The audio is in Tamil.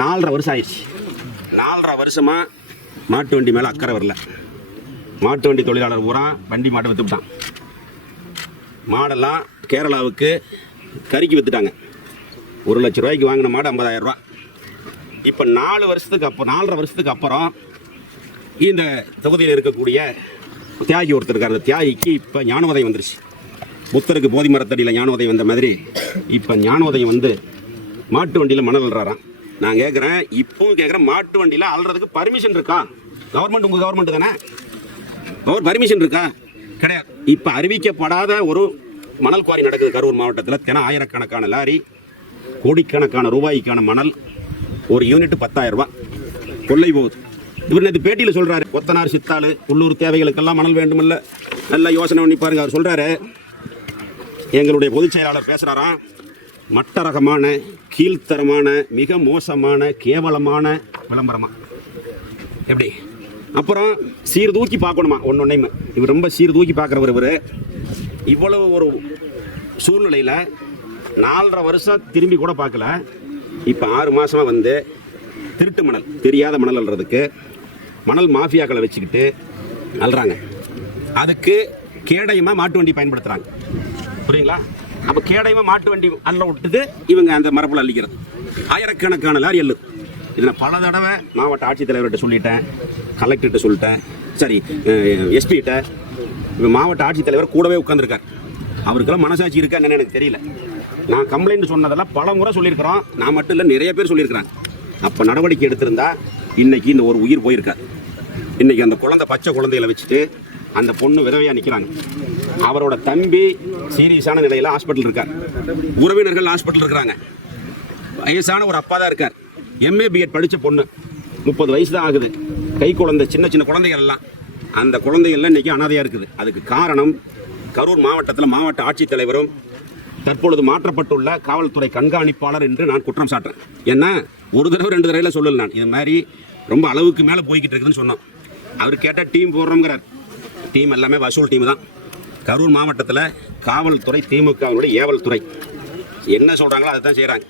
நாலரை வருஷம் ஆயிடுச்சு. நாலரை வருஷமாக மாட்டு வண்டி மேலே அக்கறை வரல. மாட்டு வண்டி தொழிலாளர் பூரா வண்டி மாட்டை வித்துவிட்டான் மாடெல்லாம் கேரளாவுக்கு கறிக்கு விற்றுட்டாங்க ஒரு லட்ச ரூபாய்க்கு வாங்கின மாடு ஐம்பதாயிரரூபா இப்போ நாலு வருஷத்துக்கு அப்புறம் நாலரை வருஷத்துக்கு அப்புறம் இந்த தொகுதியில் இருக்கக்கூடிய தியாகி ஒருத்தர் இருக்கார். அந்த தியாகிக்கு இப்போ ஞானோதயம் வந்துருச்சு. புத்தருக்கு போதி மரத்தடியில் ஞானோதயம் வந்த மாதிரி இப்போ ஞானோதயம் வந்து மாட்டு வண்டியில் மணல் அள்ளுறாராம் நான் கேட்குறேன் இப்பவும் கேட்குறேன் மாட்டு வண்டியில் அல்றதுக்கு பர்மிஷன் இருக்கா? கவர்மெண்ட் உங்கள் கவர்மெண்ட் தானே? கவர் பர்மிஷன் இருக்கா? கிடையாது. இப்போ அறிவிக்கப்படாத ஒரு மணல் குவாரி நடக்குது கரூர் மாவட்டத்தில். தினம் ஆயிரக்கணக்கான லாரி கோடிக்கணக்கான ரூபாய்க்கான மணல் ஒரு யூனிட் பத்தாயிரம் ரூபாய். கொள்ளை போகுது. இவர் நேற்று பேட்டியில் சொல்றாரு கொத்தனார் சித்தாளு உள்ளூர் தேவைகளுக்கெல்லாம் மணல் வேண்டுமில்ல. நல்ல யோசனை பண்ணி பாருங்க. அவர் சொல்றாரு எங்களுடைய பொதுச் செயலாளர் பேசுறாராம். மட்ட ரகமான கீழ்த்தரமான மிக மோசமான கேவலமான விளம்பரமா? எப்படி? அப்புறம் சீர்தூக்கி பார்க்கணுமா? ஒன்னொன்னையுமே இவர் ரொம்ப சீர்தூக்கி பார்க்குறவர் இவர். இவ்வளவு ஒரு சூழ்நிலையில் நாலரை வருஷம் திரும்பி கூட பார்க்கல. இப்போ ஆறு மாதமாக வந்து திருட்டு மணல் தெரியாத மணல் அல்றதுக்கு மணல் மாஃபியாக்களை வச்சுக்கிட்டு அல்றாங்க அதுக்கு கேடயமாக மாட்டு வண்டி பயன்படுத்துகிறாங்க புரியுங்களா? அப்போ கேடயமா மாட்டு வண்டி அல்ல விட்டுட்டு இவங்க அந்த மரப்பில் அள்ளிக்கிறது. ஆயிரக்கணக்கான லாரி எல்லு இதை பல தடவை மாவட்ட ஆட்சித்தலைவர்கிட்ட சொல்லிட்டேன் கலெக்டர்கிட்ட சொல்லிட்டேன் சரி எஸ்பிகிட்ட. இப்போ மாவட்ட ஆட்சித்தலைவர் கூடவே உட்காந்துருக்கார் அவருக்கெல்லாம் மனசாட்சி இருக்கா என்னன்னு எனக்கு தெரியல. நான் கம்ப்ளைண்ட் சொன்னதெல்லாம் பல முறை சொல்லியிருக்கிறோம். நான் மட்டும் இல்லை நிறைய பேர் சொல்லியிருக்கிறாங்க. அப்போ நடவடிக்கை எடுத்திருந்தா இன்னைக்கு இந்த ஒரு உயிர் போயிருக்காது. இன்னைக்கு அந்த குழந்தை பச்சை குழந்தையில வச்சுட்டு அந்த பொண்ணு விதவையா நிற்கிறாங்க அவரோட தம்பி சீரியஸான நிலையில் ஹாஸ்பிட்டல் இருக்கார். உறவினர்கள் ஹாஸ்பிட்டல் இருக்கிறாங்க. வயசான ஒரு அப்பா தான் இருக்கார். எம்ஏ பிஎட் படித்த பொண்ணு. முப்பது வயசு தான் ஆகுது. கை குழந்தை சின்ன சின்ன குழந்தைகள் எல்லாம். அந்த குழந்தைகள்லாம் இன்றைக்கி அனாதையாக இருக்குது. அதுக்கு காரணம் கரூர் மாவட்டத்தில் மாவட்ட ஆட்சித்தலைவரும் தற்பொழுது மாற்றப்பட்டுள்ள காவல்துறை கண்காணிப்பாளர் என்று நான் குற்றம் சாட்டுறேன். ஏன்னா ஒரு தடவை ரெண்டு தடவையில் சொல்லல நான். இது மாதிரி ரொம்ப அளவுக்கு மேலே போய்கிட்டு இருக்குதுன்னு சொன்னோம். அவர் கேட்டால் டீம் போடுறோங்கிறார் டீம் எல்லாமே வசூல் டீம் தான். கரூர் மாவட்டத்தில் காவல்துறை திமுகவினுடைய ஏவல் துறை என்ன சொல்கிறாங்களோ அதை தான் செய்கிறாங்க